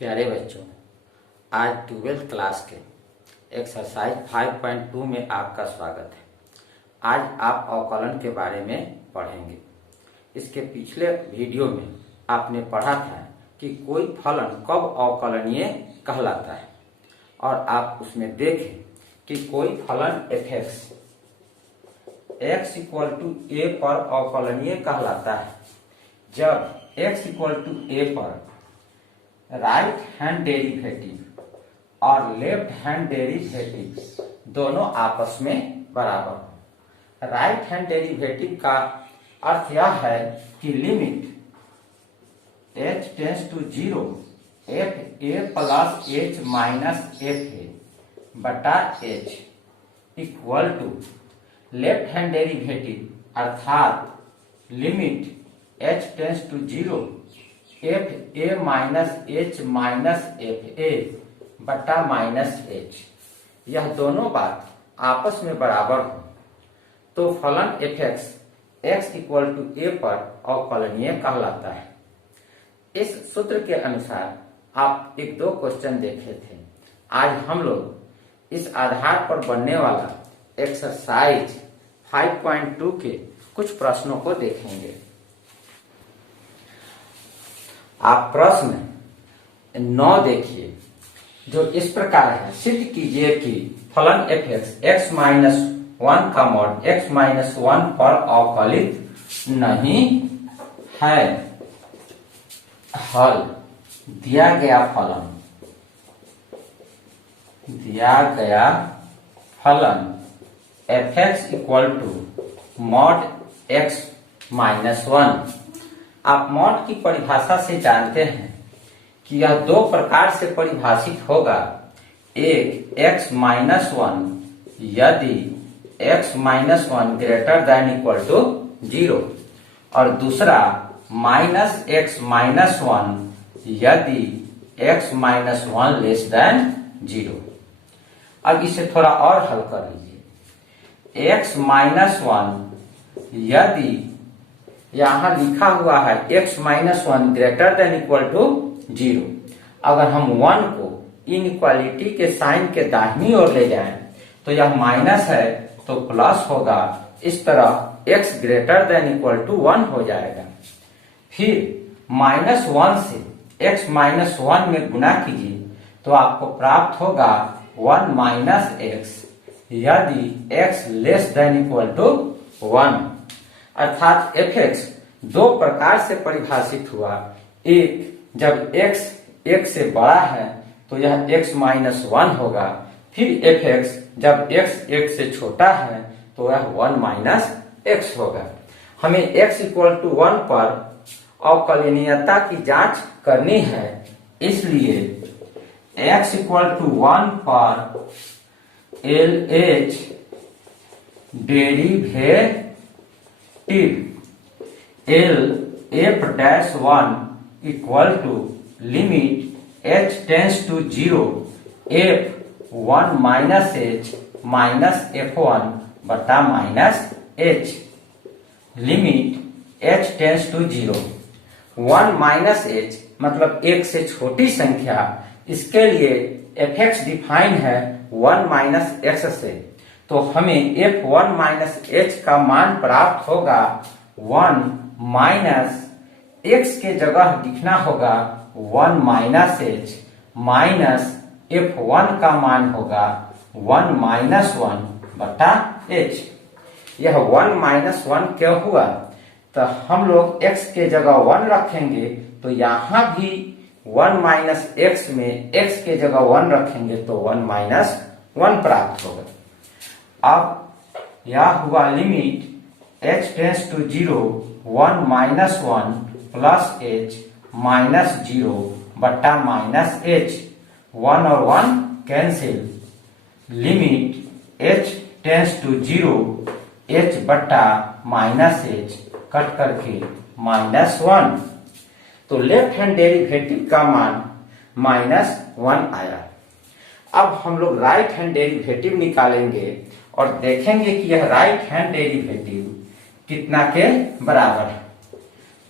प्यारे बच्चों, आज 12th क्लास के एक्सरसाइज 5.2 में आपका स्वागत है। आज आप अवकलन के बारे में पढ़ेंगे। इसके पिछले वीडियो में आपने पढ़ा था कि कोई फलन कब अवकलनीय कहलाता है और आप उसमें देखें कि कोई फलन f(x) x = a पर अवकलनीय कहलाता है जब x = a पर राइट हैंड डेरिवेटिव और लेफ्ट हैंड डेरिवेटिव दोनों आपस में बराबर हो। राइट हैंड डेरिवेटिव का अर्थ यह है कि limit h tends to 0 fa plus h minus fa बटा h equal to left hand derivative अर्थात limit h tends to 0 fa minus h minus fa बटा माइनस h। यह दोनों बात आपस में बराबर हो तो फलन f(x) x = a पर अवकलनीय कहलाता है। इस सूत्र के अनुसार आप एक दो क्वेश्चन देखे थे। आज हम लोग इस आधार पर बनने वाला एक्सरसाइज 5.2 के कुछ प्रश्नों को देखेंगे। आप प्रश्न 9 देखिए जो इस प्रकार है। सिद्ध कीजिए कि फलन f(x) x-1 का मॉड x-1 पर अवकलित नहीं है। हल दिया गया फलन f(x) = मॉड x-1। आप मॉड की परिभाषा से जानते हैं कि यह दो प्रकार से परिभाषित होगा। एक x-1 यदि x-1 greater than equal to 0 और दूसरा -x-1 यदि x-1 लेस दैन 0। अब इसे थोड़ा और हल कर लीजिए। x-1 यदि यहां लिखा हुआ है x-1 greater than equal to 0, अगर हम 1 को इनइक्वालिटी के साइन के दाहिनी ओर ले जाएं तो यह माइनस है तो प्लस होगा। इस तरह x greater than equal to 1 हो जाएगा। फिर -1 से x-1 में गुणा कीजिए तो आपको प्राप्त होगा 1 - x यदि x less than equal to 1। अर्थात f(x) दो प्रकार से परिभाषित हुआ। एक जब x 1 से बड़ा है तो यह x-1 होगा। फिर f(x) जब x 1 से छोटा है तो यह 1 - x होगा। हमें x = 1 पर अवकलनीयता की जांच करनी है, इसलिए x = 1 पर LH derivative L(f'1) equal to limit h tends to 0 f(1 - h minus f(1) बटा minus h। Limit h tends to 0 1 - h मतलब 1 से छोटी संख्या। इसके लिए f(x) डिफाइन है 1 - x से, तो हमें f(1 - h) का मान प्राप्त होगा 1 माइनस x के जगह लिखना होगा 1 - h माइनस f(1) का मान होगा 1 - 1 बटा h। यह 1 - 1 क्यों हुआ? तो हम लोग x के जगह 1 रखेंगे तो यहां भी 1 - x में x के जगह 1 रखेंगे तो 1 - 1 प्राप्त होगा। अब यह हुआ limit h tends to 0 1 - 1 plus h minus 0 बटा माइनस h। 1 और 1 cancel. Limit h tends to 0 h बटा माइनस h कट करके -1। तो लेफ्ट हैंड डेरिवेटिव का मान -1 आया। अब हम लोग राइट हैंड डेरिवेटिव निकालेंगे और देखेंगे कि यह राइट हैंड डेरिवेटिव कितना के बराबर है।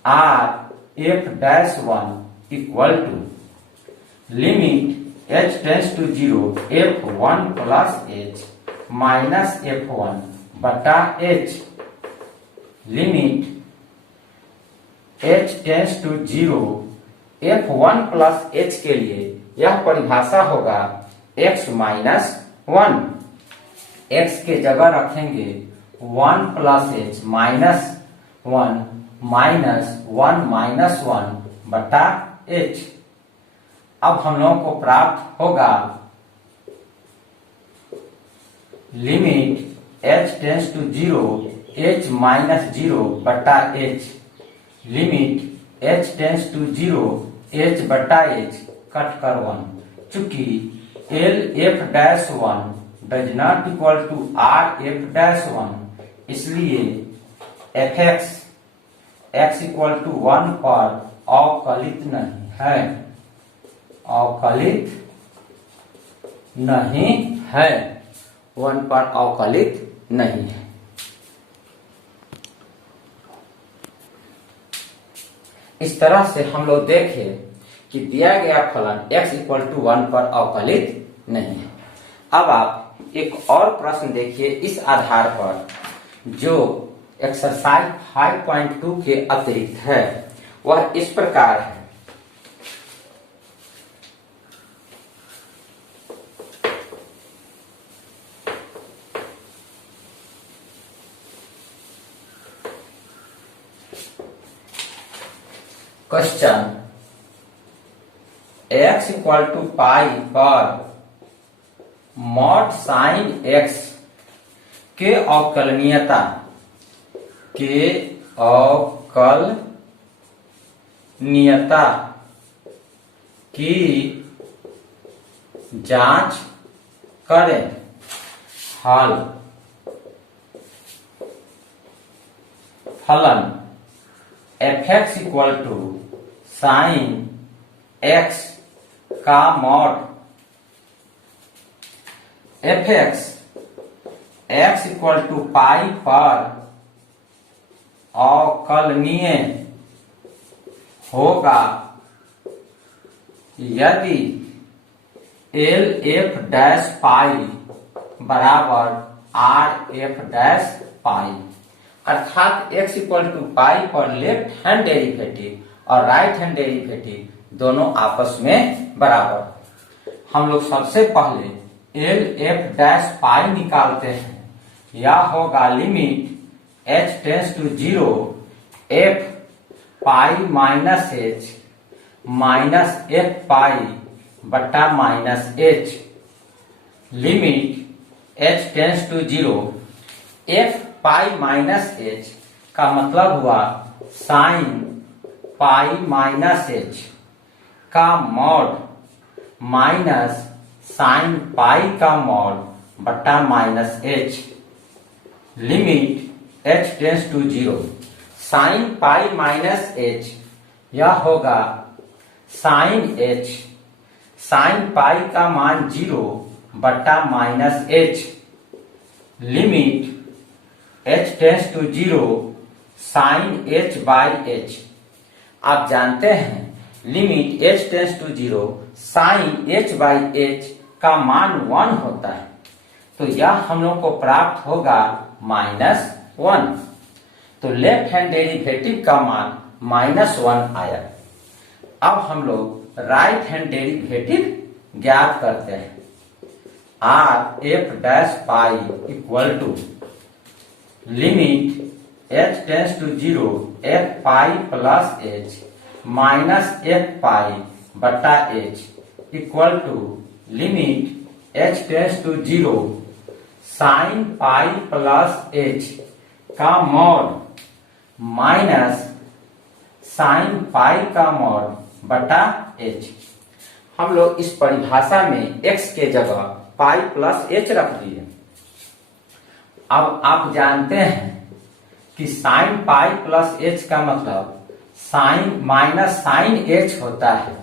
r f'1 equal to limit h tends to 0 f1 plus h minus f1 बटा h, limit h tends to 0 f1 plus h के लिए यह परिभाषा होगा x माइनस 1, x के जगह रखेंगे 1 plus h minus 1 minus 1 minus 1 बटा h। अब हम लोगों को प्राप्त होगा limit h tends to 0 h minus 0 बटा h, limit h tends to 0 h बटा h कट कर 1, चूंकि L f dash 1 does not equal to R f dash 1, इसलिए fx x इक्वल टू 1 पर अवकलित नहीं है, अवकलित नहीं है, 1 पर अवकलित नहीं है। इस तरह से हम लोग देखें कि दिया गया फलन x इक्वल टू 1 पर अवकलित नहीं है। अब आप एक और प्रश्न देखिए इस आधार पर जो एक्सरसाइज 5.2 के अतिरिक्त है, वह इस प्रकार है। Question x equal to pi पर मॉड साइन x के अवकलनीयता की जांच करें। हल फलन fx equal to sine x का mod fx x equal to pi पर अवकलनीय होगा यदि L f डैश पाई बराबर R f डैश पाई, अर्थात x इक्वल टू पाई पर लेफ्ट हैंड डेरिवेटिव और राइट हैंड डेरिवेटिव दोनों आपस में बराबर। हम लोग सबसे पहले L f डैश पाई निकालते हैं, यह होगा limit h tends to 0 f pi minus h minus f pi बटा minus h, limit h tends to 0 f pi minus h का मतलब हुआ साइन पाई माइनस h का मॉड माइनस साइन पाई का मॉड बटा minus h, limit h tends to 0 sine pi minus h, यह होगा sign h sign pi का मान 0 बटा minus h, limit h tends to 0 sine h by h। आप जानते हैं limit h tends to 0 sine h by h का मान 1 होता है, तो यह हम लोग को प्राप्त होगा -1। तो लेफ्ट हैंड डेरिवेटिव का मान -1 आया। अब हम लोग राइट हैंड डेरिवेटिव ज्ञात करते हैं। R F dash pi equal to limit h tends to 0 f pi plus h minus f pi बटा h equal to limit h tends to 0 sine pi plus h का mod minus sine pi का mod बटा h। हम लोग इस परिभाषा में x के जगह पाई प्लस h रख दिए। अब आप जानते हैं कि साइन पाई प्लस h का मतलब साइन माइनस साइन h होता है,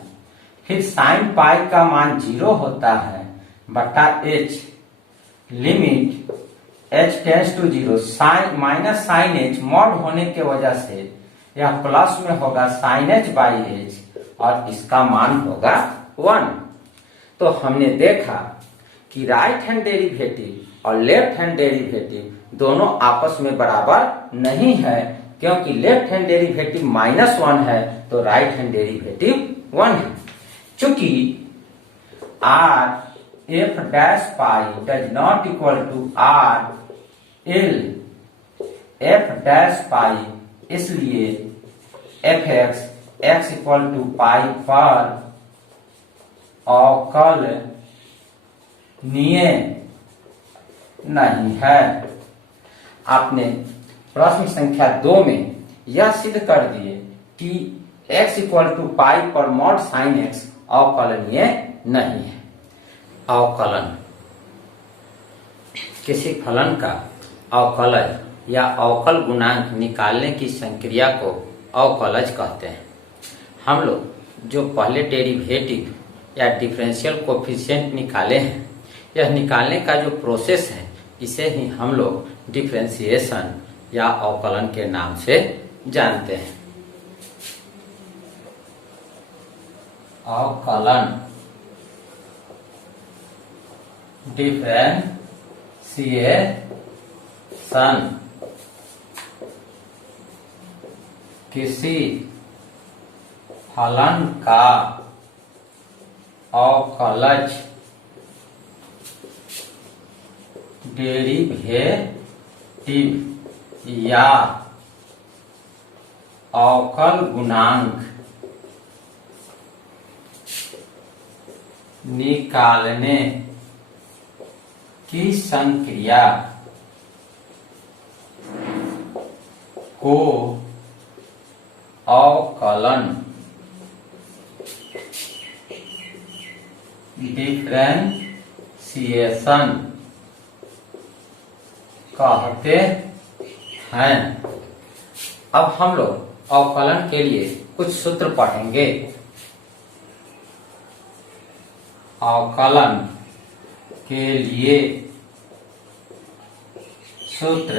फिर साइन पाई का मान 0 होता है बटा h, limit h tends to 0 sine minus sine h mod होने के वजह से यह प्लस में होगा साइन h बाई h और इसका मान होगा 1। तो हमने देखा कि राइट हैंड डेरिवेटिव और लेफ्ट हैंड डेरिवेटिव दोनों आपस में बराबर नहीं है, क्योंकि लेफ्ट हैंड डेरिवेटिव -1 है तो राइट हैंड डेरिवेटिव 1 है। चूंकि r f dash pi does not equal to r l f dash pi, इसलिए f x equal to pi पर अवकलनीय नहीं है। आपने प्रश्न संख्या 2 में यह सिद्ध कर दिए कि x इक्वल टू पाई पर मॉड साइन x अवकलनीय नहीं है। अवकलन किसी फलन का अवकलज या अवकल गुणांक निकालने की संक्रिया को अवकलज कहते हैं। हम लोग जो पहले डेरिवेटिव या डिफरेंशियल कोफिशिएंट निकाले हैं, यह निकालने का जो प्रोसेस है इसे ही हम लोग डिफरेंशिएशन या अवकलन के नाम से जानते हैं। अवकलन डिफरेंशिएशन किसी फलन का अवकलज डेरिवेटिव या अवकल गुणांक निकालने की संक्रिया को अवकलन डिफरेंशिएशन कहते हैं। अब हम लोग अवकलन के लिए कुछ सूत्र पढ़ेंगे। अवकलन के लिए सूत्र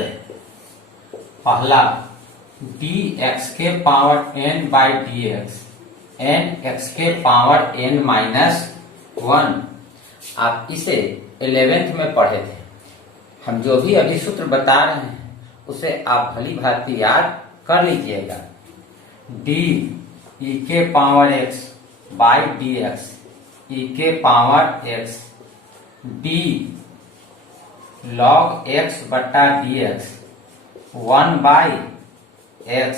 पहला dx के power n by dx n x के पावर n -1। आप इसे 11th में पढ़े थे। हम जो भी अभी सूत्र बता रहे हैं उसे आप भली भांति याद कर लीजिएगा। d e के power x by dx e के power x d log x बटा dx 1 by x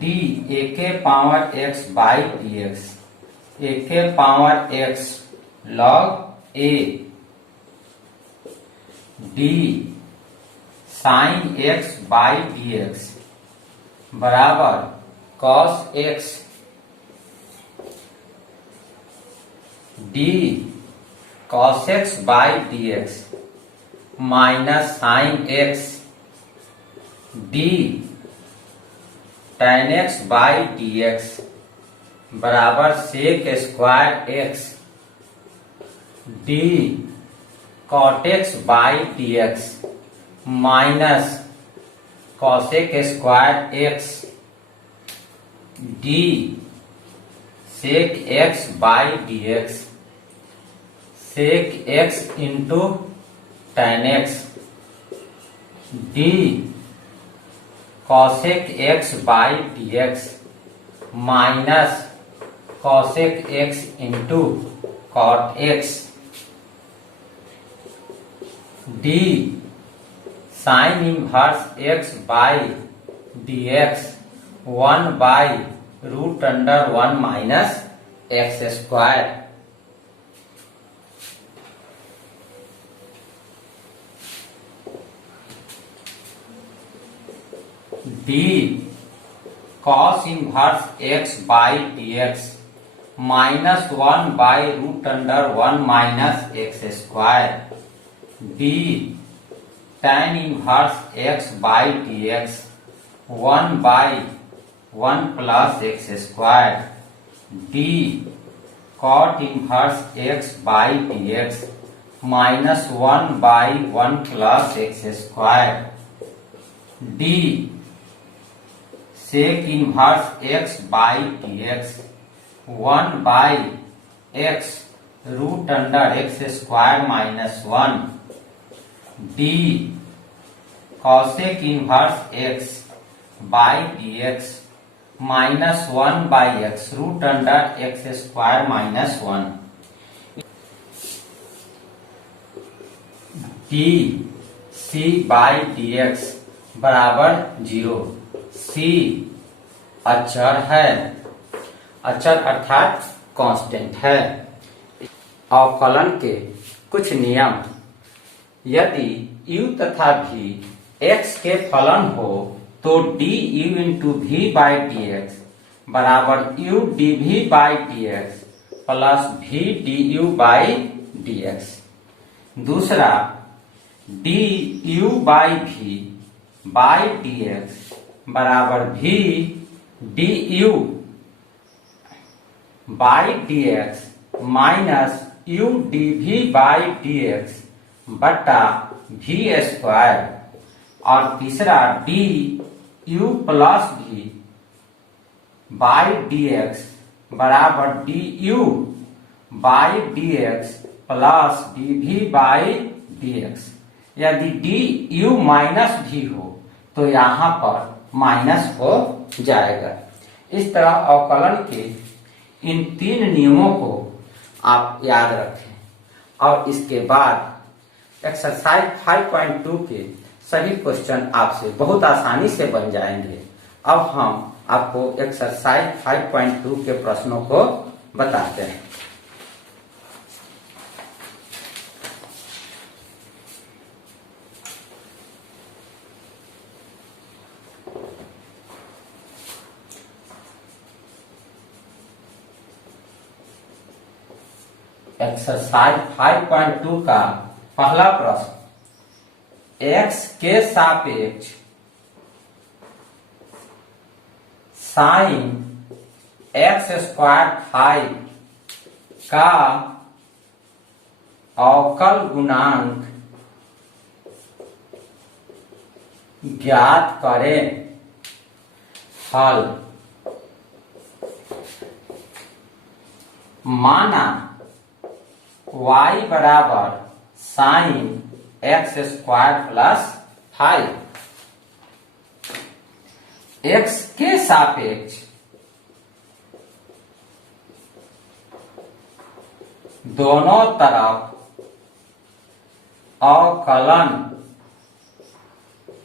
d a के power x by dx a के power x log a d sine x by dx बराबर cos x d cos x by dx minus sine x d tan x by dx बराबर sec square x d cot x by dx minus cosec square x d sec x by dx sec x into tan x d cosec x by dx minus cosec x into cot x d sine inverse x by dx 1 by root under 1 minus x square d cos inverse x by dx minus 1 by root under 1 minus x square d tan inverse x by dx 1 by 1 plus x square d cot inverse x by dx minus 1 by 1 plus x square d sec inverse x by dx 1 by x root under x square minus 1 d cosec inverse x by d x minus 1 by x root under x square minus 1 d c by d x बराबर 0। सी अचर है, अचर अर्थात constant है। अवकलन के कुछ नियम, यदि u तथा v x के फलन हो तो du into v by d x बराबर u dv by d x plus v du by d x. दूसरा du by v by d x बराबर v du by d x minus u dv by d x बटा v square. और तीसरा du plus v by d x बराबर du by d x plus dv by d x. यदि du minus v हो तो यहाँ पर minus हो जाएगा। इस तरह अवकलन के इन 3 नियमों को आप याद रखें और इसके बाद एक्सरसाइज 5.2 के सभी क्वेश्चन आपसे बहुत आसानी से बन जाएंगे। अब हम आपको एक्सरसाइज 5.2 के प्रश्नों को बताते हैं। एक्सरसाइज 5.2 का पहला प्रश्न, x के सापेक्ष साइन एक्स स्क्वायर 5 का अवकल गुणांक ज्ञात करें। हल, माना y बराबर sign x square plus 5, x के सापेक्ष दोनों तरफ अवकलन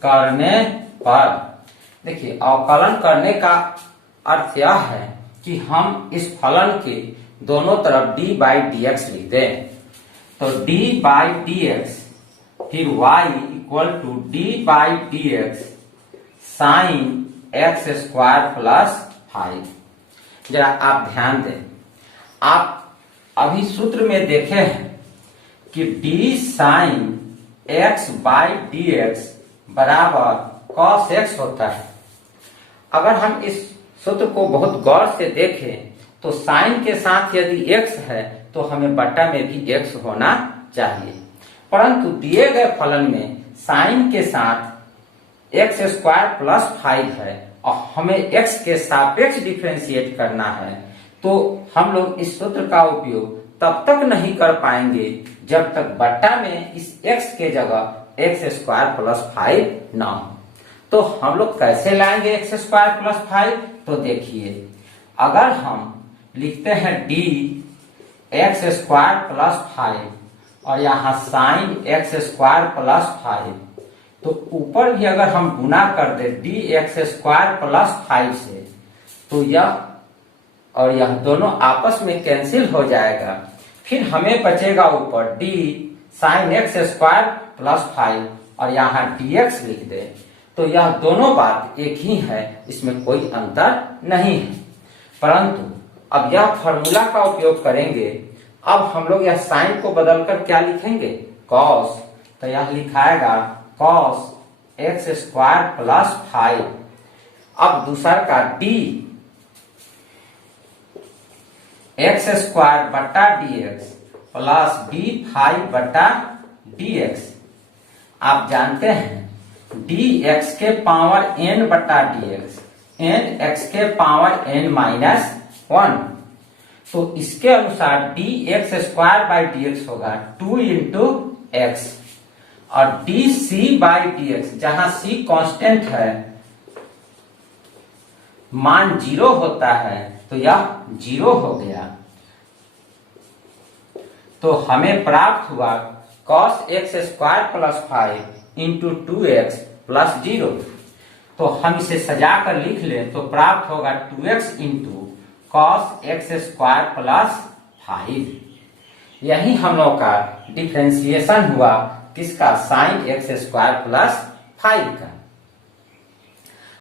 करने पर, देखिए अवकलन करने का अर्थ यह है कि हम इस फलन के दोनों तरफ d बाई डी एक्स लिख दें। तो d बाई डी एक्स फिर y equal to d by d x sine x square plus 5। जरा आप ध्यान दें, आप अभी सूत्र में देखे हैं कि d sine x by d x बराबर cos x होता है। अगर हम इस सूत्र को बहुत गौर से देखें तो साइन के साथ यदि x है तो हमें बटा में भी x होना चाहिए, परंतु दिए गए फलन में साइन के साथ x स्क्वायर प्लस 5 है और हमें x के सापेक्ष डिफरेंशिएट करना है। तो हम लोग इस सूत्र का उपयोग तब तक नहीं कर पाएंगे जब तक बट्टा में इस x के जगह x स्क्वायर प्लस 5 ना हो। तो हम लोग कैसे लाएंगे x स्क्वायर प्लस 5? तो देखिए, अगर हम लिखते हैं d एक्स स्क्वायर प्लस 5 और यहाँ साइन एक्स स्क्वायर प्लस 5, तो ऊपर भी अगर हम गुना कर दे d एक्स स्क्वायर प्लस 5 से तो यह और यह दोनों आपस में कैंसिल हो जाएगा। फिर हमें बचेगा ऊपर d sign x square plus 5 और यहाँ dx लिख दे, तो यह दोनों बात एक ही है, इसमें कोई अंतर नहीं है। परंतु अब यह फॉर्मूला का उपयोग करेंगे। अब हम लोग यह साइन को बदलकर क्या लिखेंगे? cos। तो यह लिखाएगा cos एक्स स्क्वायर प्लस 5। अब दूसरा का d एक्स स्क्वायर बटा डी एक्स प्लस d5 बटा dx। आप जानते हैं dx के पावर n बटा dx n x के पावर n माइनस 1। तो इसके अनुसार dx स्क्वायर बाई dx होगा 2 इंटू एक्स, और dc बाई dx जहां c कांस्टेंट है, मान 0 होता है तो यह 0 हो गया। तो हमें प्राप्त हुआ cos x square plus 5 into 2x plus 0। तो हम इसे सजा कर लिख ले तो प्राप्त होगा 2x into cos x square plus 5। यही हम लोग का डिफ्रेंसिएशन हुआ किसका, साइन एक्स स्क्वायर प्लस 5 का।